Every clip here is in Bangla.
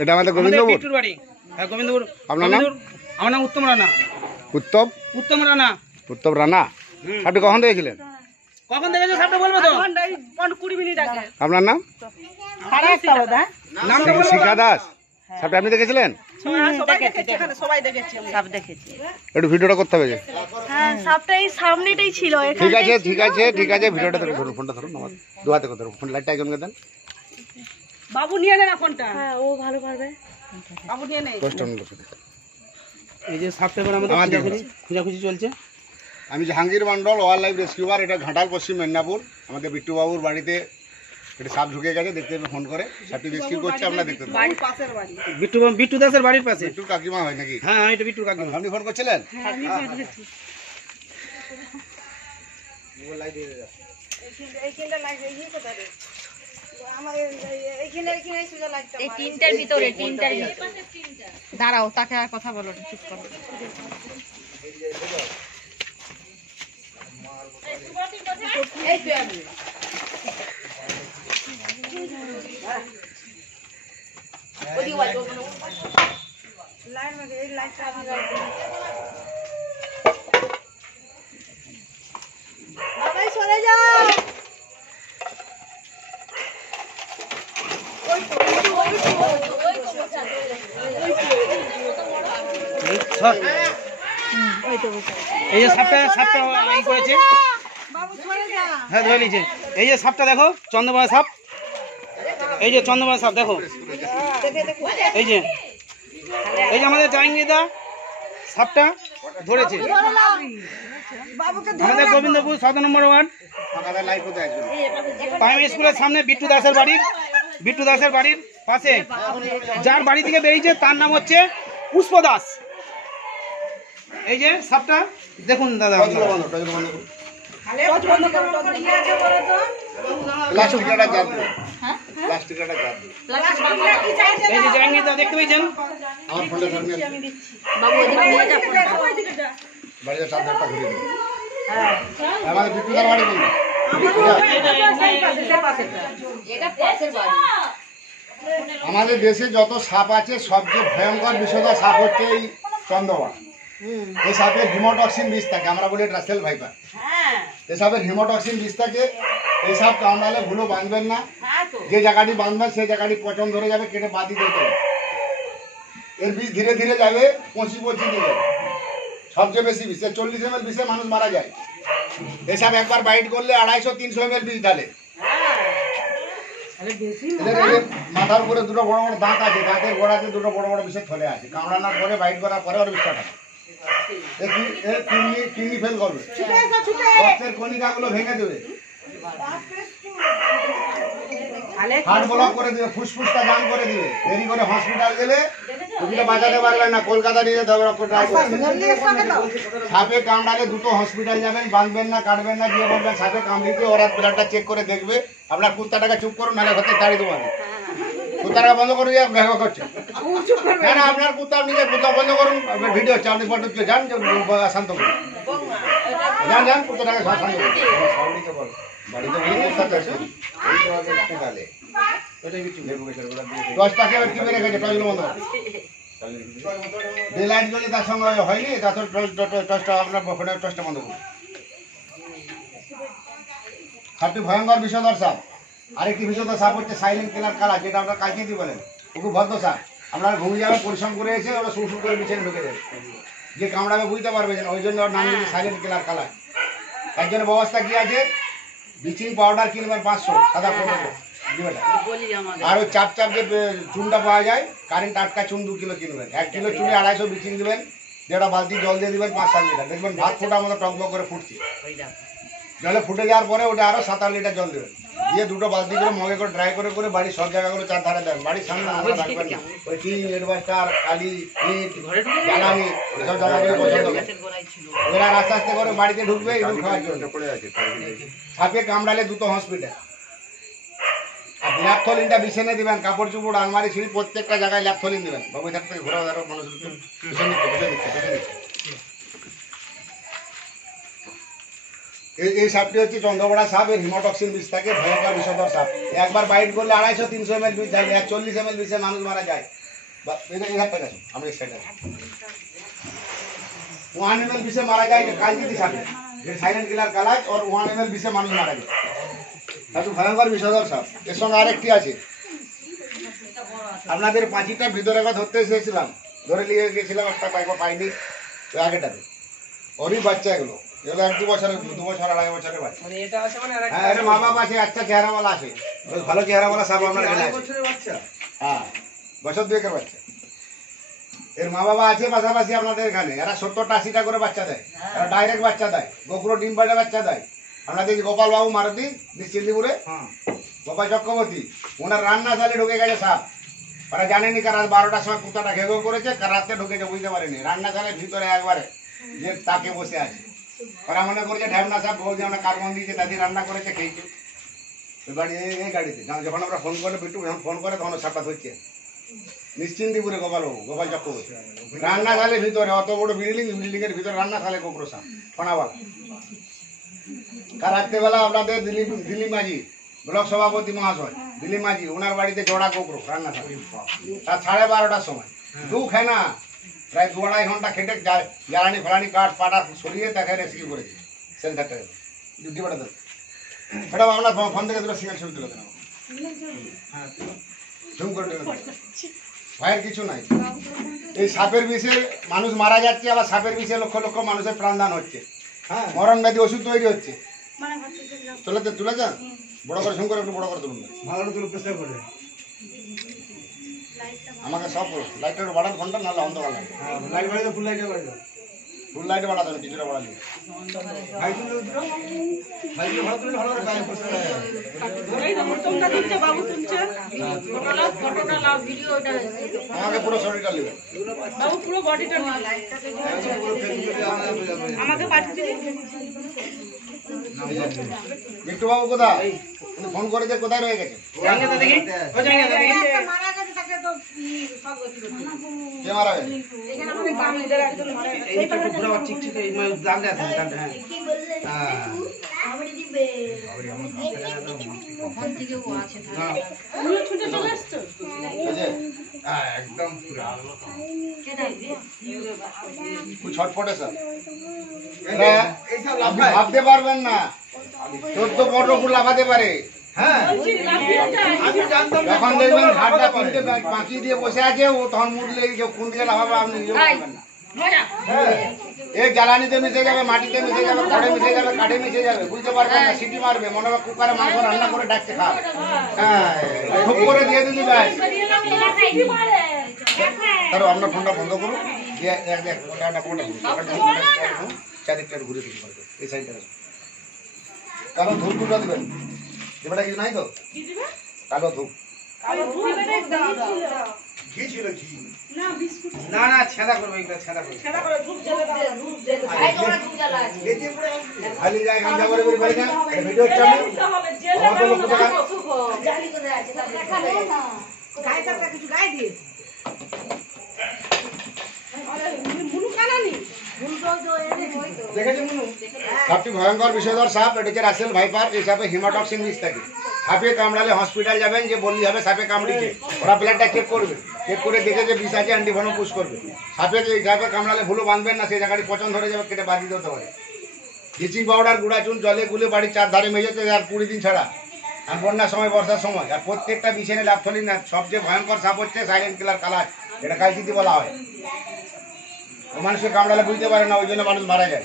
এটা আমাদের গোবিন্দপুর বিট্টুর বাড়ি। হ্যাঁ গোবিন্দপুর। আপনার নাম? আমার নাম উত্তম রানা। উত্তম রানা। উত্তম রানা। আপনি কখন দেখেছিলেন? কখন দেখেছো সাপটা বলবে তো? 20 মিনিট আগে। আপনার নাম? নামটা বলবো? শিখা দাস। সাপটা আপনি দেখেছিলেন? সবাই দেখেছে, এখানে সবাই দেখেছে, সব দেখেছি। একটু ভিডিওটা করতে হবে যে। হ্যাঁ, সাপটা এই সামনেটাই ছিল। ঠিক আছে ঠিক আছে ঠিক আছে, ভিডিওটা ধরুন, ফোনটা ধরুন, আমার দু হাতে কথা ধরুন, ফোন লাইটটা একজনকে দেন। বাবু নিয়ে নে না ফোনটা। হ্যাঁ, ও ভালো পারবে। বাবু নিয়ে নে। এই যে সাপটা করে আমাদের খোঁজাখুঁজি চলছে। আমি Jahangir Mondal, wild life rescuer. এটা ঘাটাল, পশ্চিম মেদিনীপুর। আমাদের বিট্টু বাবুর বাড়িতে এটা সাপ ঢুকে গেছে, দেখতে ফোন করে সাপটি রেস্কিউ করছে, আপনারা দেখতে পাবেন। বাড়ির পাশের বাড়ি। বিট্টু দাসের বাড়ির পাশে। বিট্টুর কাকিমা হয় নাকি? হ্যাঁ এটা বিট্টুর কাকিমা। আপনি ফোন করছিলেন? হ্যাঁ, আমি ফোন করেছি। এইখানটা লাগবে, এই কোথায় রে? আমার এইখানে সুজা লাগছে। এই তিনটার ভিতরে, তিনটার ভিতরে। দাঁড়াও, তাকে আর কথা বলো না, চুপ করো। এই তো আমি। লাইন মধ্যে এই লাইটটা আমি বাবাই সরে যাও। এই যে সাপটা এই করেছে। হ্যাঁ ধরে নিয়েছে। এই যে সাপটা দেখো, চন্দ্রমায়া সাপ। এই যে চন্দ্রমায়া সাপ দেখো। এই যে আমাদের জাহাঙ্গীরদা সাপটা ধরেছে। আমাদের গোবিন্দপুর 7 নম্বর ওয়ার্ড প্রাইমারি স্কুলের সামনে বিট্টু দাসের বাড়ির পাশে যার বাড়ি থেকে বেরিয়েছে তার নাম হচ্ছে পুষ্প দাস। এই যে সাপটা দেখুন দাদা, এই যে জাহাঙ্গীরদা দেখতে পেয়েছেন। আমাদের দেশে যত সাপ আছে সবচেয়ে ভয়ঙ্কর বিষয়টা সাপ হচ্ছে এই চন্দ্রবা। এই সাপের হিমোটক্সিন বিষ থাকে, আমরা বলি রাসেল ভাইপার। এই সাপের হিমোটক্সিন বিষ থাকে। এই সাপ কামড়ালে ভুলো বাঁধবেন না, যে জায়গাটি বাঁধবেন সেই জায়গাটি পচন ধরে যাবে, কেটে বাদি দিতে হবে। এর বিষ ধীরে ধীরে যাবে, পচি দিয়ে যাবে। সবচেয়ে বেশি বিষ 40 ml বিষে মানুষ মারা যায়। এই সাপ একবার বাইট করলে 250-300 ml বিষ ঢালে। মাথার উপরে দুটো বড় বড় দাঁত আছে, দাঁতের গোড়াতে দুটো বড় বড় বিষের থলে আছে। কামড়ানোর পরে বাইট করার পরে ওর বিষটা থাকে, কিডনি ফেল করবে, রক্তের কণিকাগুলো ভেঙে দেবে, হার্ট ব্লক করে দিবে, ফুসফুসটা জাম করে দিবে। দেরি করে হসপিটাল গেলে রোগীটা বাঁচাতে পারবেন না, কলকাতা নিয়ে যেতে হবে রক্ত ট্রাই করে। সাপে কামড়ালে দুটো হসপিটাল যাবেন, বাঁধবেন না, কাটবেন না, গিয়ে বলবেন সাপে কামড়িতে, ওরা ব্লাডটা চেক করে দেখবে। আপনার কুত্তাটাকে চুপ করুন, নাহলে ঘরে তাড়ি দেবো আমি। কুত্তাটা বন্ধ করে দিয়ে ভেঙে করছে না, না আপনার কুত্তা নিজের কুত্তা বন্ধ করুন। আপনার ভিডিও হচ্ছে, আপনি ফটো তুলে যান, শান্ত করুন, যান কুত্তাটাকে শান্ত করুন। বাড়িতে কুত্তা চাষ করি 10টাকে কি বেড়ে গেছে, টয়লেট বন্ধ ডে লাইট জ্বলে তার সঙ্গে হয়নি, তারপর টসটা আপনার ফোনের টসটা বন্ধ করুন। সাপটি ভয়ঙ্কর বিষধর সাপ। আরেকটি বিষধর সাপ হচ্ছে সাইলেন্ট কিলার কালা, যেটা আপনার কালকেতি বলেন। খুব ভদ্র সাপ। আপনারা ঘুমিয়ে যাবে, পরিশ্রম করে এসে ওরা সুর করে বিছানে ঢুকে দেবে, যে কামড়াবে বুঝতে পারবে না। ওই জন্য ওর নাম দিচ্ছে সাইলেন্ট কিলার কালা। তার জন্য ব্যবস্থা কি আছে, ব্লিচিং পাউডার কিনবেন 500 সাদা ফোটো, আর ওই চাপ যে চুনটা পাওয়া যায়, কারেন্ট আটকা চুন 2 কিলো কিনবেন। 1 কিলো চুনে 250 ব্লিচিং দেবেন, 1.5 বালতি জল দিয়ে দেবেন 5-7 লিটার। দেখবেন ভাত ফোটার মতো টকবক করে ফুটছে। জলে ফুটে যাওয়ার পরে ওটা আরো 7-8 লিটার জল দেবেন, দিয়ে 2টো বালতি করে মগে করে ড্রাই করে বাড়ির সব জায়গাগুলো চারধারে দেন। বাড়ির সামনে আমরা রাখবেন না, ওই টিন, এডভাস্টার, কালি, ইট, জ্বালানি এসব জায়গাগুলো পছন্দ করে। ওরা আস্তে আস্তে করে বাড়িতে ঢুকবে ইঁদুর খাওয়ার জন্য। সাপে কামড়ালে 2টো হসপিটাল। আর ল্যাপথলিনটা বিছানে দিবেন, কাপড় চুপড়, আলমারি, সিঁড়ি প্রত্যেকটা জায়গায় ল্যাপথলিন দিবেন। বাবু এখান থেকে ঘোরা ধরো মানুষ এই সাপটি হচ্ছে চন্দ্রবড়া সাপ। এর হিমোটক্সিন বিষ থাকে, ভয়ঙ্কর বিষধর সাপ। একবার বাইট করলে 250-300 ml বিষ যায়, 40 ml বিষে মানুষ মারা যায়। টাকা আমরা সেটা 1 ml বিষে মারা যায় কালচিতি সাপে, যে সাইলেন্ট কিলার কালাজ আর 1 ml বিষে মানুষ মারা যায়। একটু ভয়ঙ্কর বিষধর সাপ। এর সঙ্গে আরেকটি আছে, আপনাদের পাঁচিটার ভিতরে একবার ধরতে এসেছিলাম, ধরে নিয়ে গেছিলাম, একটা পাইনি ওই আগেটাতে, ওরই বাচ্চা এগুলো 1-2 বছরের, 2 বছর 2.5 বছরের বাচ্চা। হ্যাঁ, এটা মা বাবা আছে, আচ্ছা চেহারাওয়ালা আছে, ভালো চেহারাওয়ালা সাপ আপনার এখানে আছে। হ্যাঁ, বছর 2-এর বাচ্চা। এর মা বাবা আছে পাশাপাশি আপনাদের এখানে, এরা 70-80টা করে বাচ্চা দেয়, এরা ডাইরেক্ট বাচ্চা দেয়, গোকুলো ডিম পাড়ে বাচ্চা দেয়। আপনাদের গোপাল বাবু মারুতি নিশ্চিন্দিপুরে, গোপাল চক্রবর্তী, ওনার রান্নাশালে ঢুকে গেছে সাপ। ওরা জানেনি কার রাত 12টার সময় কুত্তাটা ঘেঘেও করেছে, কার রাতে ঢুকেছে বুঝতে পারেনি। রান্নাশালের ভিতরে একবারে যে তাকে বসে আছে, ওরা মনে করছে ঢ্যামনা সাপ, বউ যে আমরা কার্বন দিয়েছে দাদি রান্না করেছে খেয়েছে। ওই বাড়ি এই গাড়িতে যখন আমরা ফোন করে বিট্টু যখন ফোন করে তখন সাপটা ধরছে নিশ্চিন্দিপুরে গোপালবাবু, গোপাল চক্রবর্তী। রান্নাশালের ভিতরে অত বড় বিল্ডিং এর ভিতরে রান্নাশালে কোকরো সাপ ফোনাওয়ালা। কার রাত্রেবেলা আপনাদের দিলীপ মাঝি, ব্লক সভাপতি মহাশয় দিলীপ মাঝি, ওনার বাড়িতে জোড়া কোকরো রান্নাশালে, তার 12:30টার সময় দুঃখ হয় না, প্রায় 2-2.5 ঘন্টা খেটে জ্বালানি ফলানি কাঠ পাটা সরিয়ে তাকে রেস্কিউ করেছে। সেন্টারটা ডিউটি পাঠা দেন, ম্যাডাম আপনার ফোন থেকে দুটো সিঙ্গেল ছবি তুলে দেন, জুম করে তুলে দেন। ভয়ের কিছু নাই। এই সাপের বিষে মানুষ মারা যাচ্ছে, আবার সাপের বিষে লক্ষ লক্ষ মানুষের প্রাণদান হচ্ছে। হ্যাঁ, মরণ ব্যাধি ওষুধ তৈরি হচ্ছে। তুলে যান, বড় করে জুম করে, একটু বড় করে তুলুন, ভালো তুলে চেষ্টা করে। আমাকে সব লাইটটা একটু বাড়ান, ফোনটা নাহলে অন্ধকার লাগে। লাইট বাড়িয়ে ফুল লাইটে বাড়িয়ে ফুল লাইটে বাড়াতে হবে, কিছুটা বাড়ালে আমাকে পুরো শরীরটা নেবে, পুরো বডিটা আমাকে পাঠিয়ে দিন। বিট্টু বাবু কোথায়? ফোন করে যে কোথায় রয়ে গেছে? কে মারা গেছে? একদম ছটফটে স্যার, আপনি ভাবতে পারবেন না 14-15 ফুট লাফাতে পারে। হ্যাঁ, যখন দেখবেন ঘাটটা 3টে পাঁচি দিয়ে বসে আছে, ও তখন মুড়লে কোন দিকে লাফাবে আপনি নিজেও পারবেন না। এই জ্বালানিতে মিশে যাবে, মাটিতে মিশে যাবে, খড়ে মিশে যাবে, কাঠে মিশে যাবে, বুঝতে পারবেন না। সিটি মারবে, মনে হবে কুকারে মাংস রান্না করে ডাকছে খাও। হ্যাঁ, খুব করে দিয়ে দিবি ভাই। তারও আপনার ফোনটা বন্ধ করুন, চারিদিকটা ঘুরে দিতে পারবে এই সাইডটা। কালো ধূপটা দেবেন, এবারে কিছু নাই তো, কালো ধূপ ঘি ছিল, ঘি না না ছেঁদা করবে, এটা ছেঁদা করবে, খালি যায় গামছা করে করে পারি না। ভিডিও চালু আমাদের লোক কোথায় জালি করে আছে, দেখা নেই না গায়টা কিছু গায় দিয়ে সাপটি ভয়ঙ্কর বিষধর সাপ, এটা হচ্ছে রাসেল ভাইপার। এই সাপে হিমাটক্সিন বিষ থাকে। সাপে কামড়ালে হসপিটাল যাবেন, যে বললি হবে সাপে কামড়িছে, ওরা ব্লাডটা চেক করবে, চেক করে দেখে যে বিষ আছে অ্যান্টিভেনম পুশ করবে। সাপে কামড়ালে ভুলো বাঁধবেন না, সেই জায়গাটি পচন ধরে যাবে, কেটে বাদ দিতে হতে পারে। ব্লিচিং পাউডার গুঁড়া চুন জলে গুলে বাড়ির 4 ধারে মেঝেতে আর 20 দিন ছাড়া, আর বন্যার সময় বর্ষার সময়। আর প্রত্যেকটা বিছানে ল্যাপথলিন। না, সবচেয়ে ভয়ঙ্কর সাপ হচ্ছে সাইলেন্ট কিলার কালাজ, এটা কালচিতি বলা হয়। মানুষকে কামড়ালে বুঝতে পারে না, ওই জন্য মানুষ মারা যায়।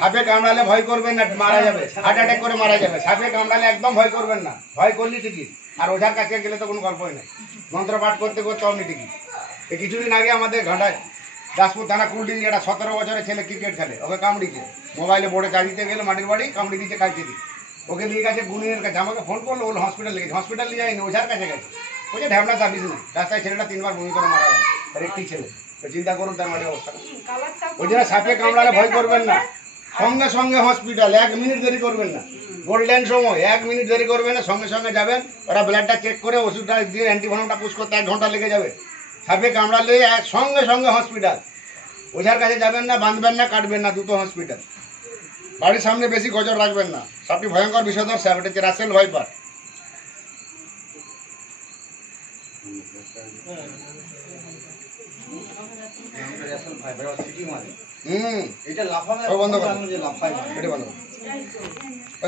সাপে কামড়ালে ভয় করবেন না, মারা যাবে, হার্ট অ্যাটাক করে মারা যাবে। সাপে কামড়ালে একদম ভয় করবেন না, ভয় করলি টিকিট। আর ওঝার কাছে গেলে তো কোনো গল্পই নেই, মন্ত্র পাঠ করতে করতে অমনি টিকিট। এই কিছুদিন আগে আমাদের ঘাটায় দাসপুর থানা কুলটি, একটা 17 বছরের ছেলে ক্রিকেট খেলে, ওকে কামড়িছে। মোবাইলে বোর্ডে কাজ দিতে গেলে মাটির বাড়ি কামড়ি দিচ্ছে কালচিতি। ওকে নিয়ে গেছে গুনিনের কাছে, আমাকে ফোন করলো, ওর হসপিটাল লেগেছে। হসপিটাল নিয়ে যায়নি, ওঝার কাছে গেছে। ওই যে ঢ্যামনা সার্ভিস নেই, রাস্তায় ছেলেটা 3 বার বমি করে মারা গেল, আর একটি ছেলে। চিন্তা করুন তার মাটির অবস্থা। ওই জন্য সাপে কামড়ালে ভয় করবেন না, সঙ্গে সঙ্গে হসপিটাল, 1 মিনিট দেরি করবেন না। গোল্ডেন সময়, 1 মিনিট দেরি করবেন না, সঙ্গে সঙ্গে যাবেন। ওরা ব্লাডটা চেক করে ওষুধটা দিয়ে অ্যান্টিভেনমটা পুশ করতে 1 ঘন্টা লেগে যাবে। সাপে কামড়ালে সঙ্গে সঙ্গে হসপিটাল। ওঝার কাছে যাবেন না, বাঁধবেন না, কাটবেন না, দ্রুত হসপিটাল। বাড়ির সামনে বেশি গজর রাখবেন না। সাপটি ভয়ঙ্কর বিষধর সাপ, এটা হচ্ছে রাসেল ভাইপার। এটা লাফাবে বন্ধ করো, এটা বন্ধ করো।